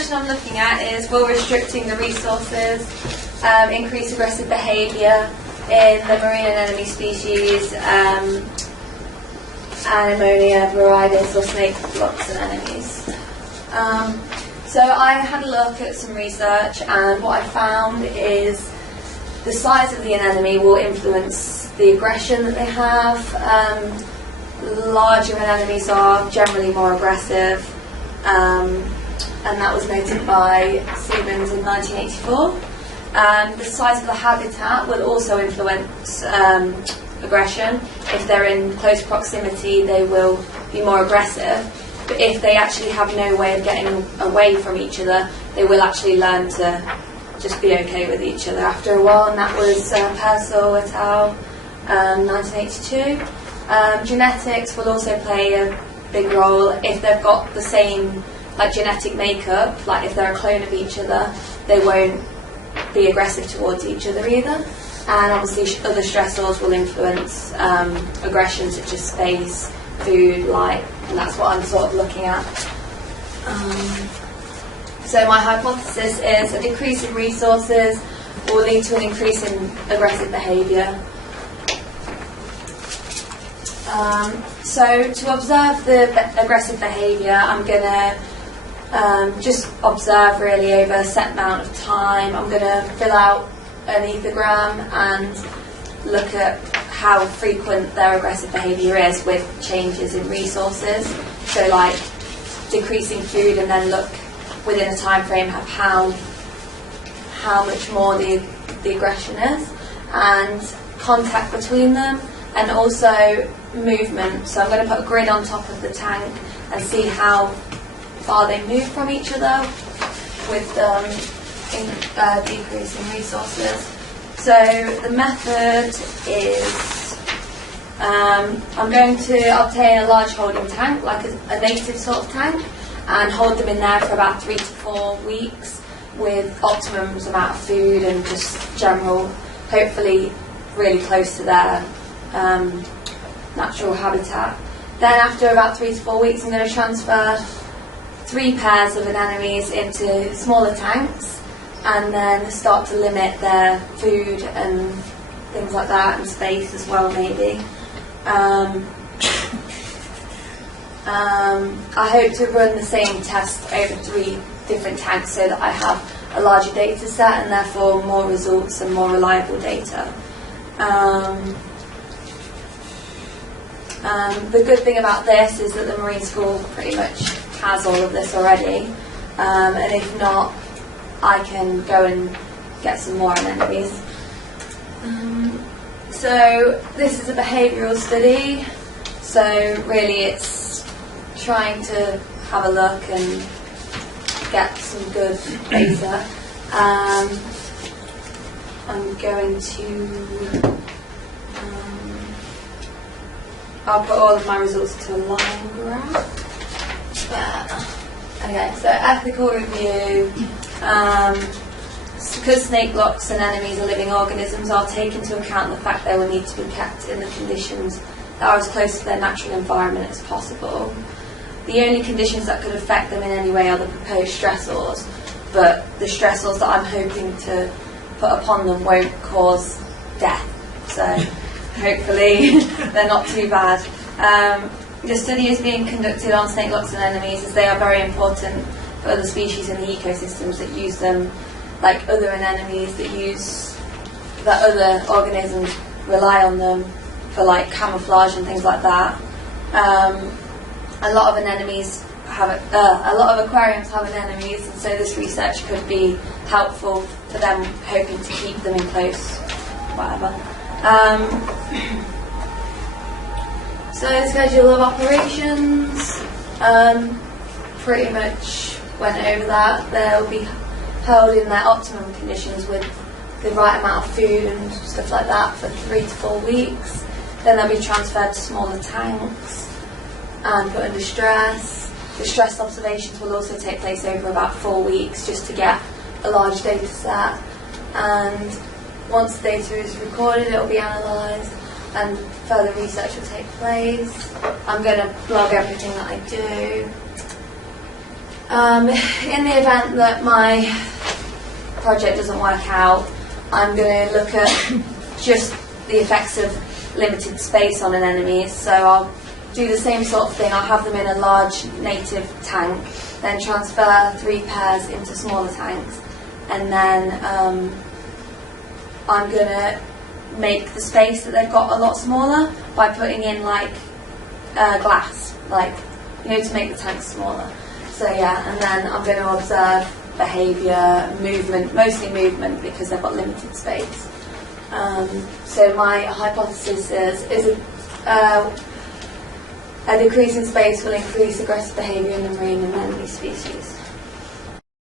question I'm looking at is, will restricting the resources increase aggressive behaviour in the marine anemone species, Anemonia, Haillidays, or snake blocks anemones? So I had a look at some research, and what I found is the size of the anemone will influence the aggression that they have. Larger anemones are generally more aggressive, and that was noted by Siemens in 1984. The size of the habitat will also influence aggression. If they're in close proximity, they will be more aggressive. But if they actually have no way of getting away from each other, they will actually learn to just be okay with each other after a while. And that was Purcell et al. 1982. Genetics will also play a big role. If they've got the same genetic makeup, like if they're a clone of each other, they won't be aggressive towards each other either. And obviously other stressors will influence aggression, such as space, food, light, and that's what I'm sort of looking at. So my hypothesis is a decrease in resources will lead to an increase in aggressive behaviour. So to observe the aggressive behaviour, I'm going to just observe really over a set amount of time. I'm going to fill out an ethogram and look at how frequent their aggressive behaviour is with changes in resources. So like decreasing food, and then look within a time frame of how much more the aggression is, and contact between them, and also movement. So I'm going to put a grid on top of the tank and see how far they move from each other with decreasing resources. So the method is I'm going to obtain a large holding tank, like a native sort of tank, and hold them in there for about 3 to 4 weeks with optimum amount of food and just general, hopefully really close to their natural habitat. Then after about 3 to 4 weeks, I'm going to transfer 3 pairs of anemones into smaller tanks, and then start to limit their food and things like that, and space as well maybe. I hope to run the same test over 3 different tanks so that I have a larger data set and therefore more results and more reliable data. The good thing about this is that the Marine School pretty much has all of this already, and if not, I can go and get some more anemones. So this is a behavioural study, so really it's trying to have a look and get some good data. I'm going to I'll put all of my results to a line graph. Okay, so ethical review. Because snake blocks and anemones are living organisms, I'll take into account the fact they will need to be kept in the conditions that are as close to their natural environment as possible. The only conditions that could affect them in any way are the proposed stressors, but the stressors that I'm hoping to put upon them won't cause death, so hopefully they're not too bad. The study is being conducted on snake blocks and anemones as they are very important for other species in the ecosystems that use them, like other anemones that other organisms rely on them for like camouflage and things like that. A lot of anemones have a lot of aquariums have anemones, and so this research could be helpful for them, hoping to keep them in close whatever. So schedule of operations, pretty much went over that. They'll be held in their optimum conditions with the right amount of food and stuff like that for 3 to 4 weeks. Then they'll be transferred to smaller tanks and put under stress. The stress observations will also take place over about 4 weeks just to get a large data set. And once the data is recorded, it will be analysed and further research will take place. I'm going to blog everything that I do. In the event that my project doesn't work out, I'm going to look at just the effects of limited space on an enemy. So I'll do the same sort of thing. I'll have them in a large native tank, then transfer 3 pairs into smaller tanks, and then I'm going to make the space that they've got a lot smaller by putting in like glass, like, you know, to make the tanks smaller. So yeah, and then I'm going to observe behaviour, movement, mostly movement because they've got limited space. So my hypothesis is a decrease in space will increase aggressive behaviour in the marine and enemy species.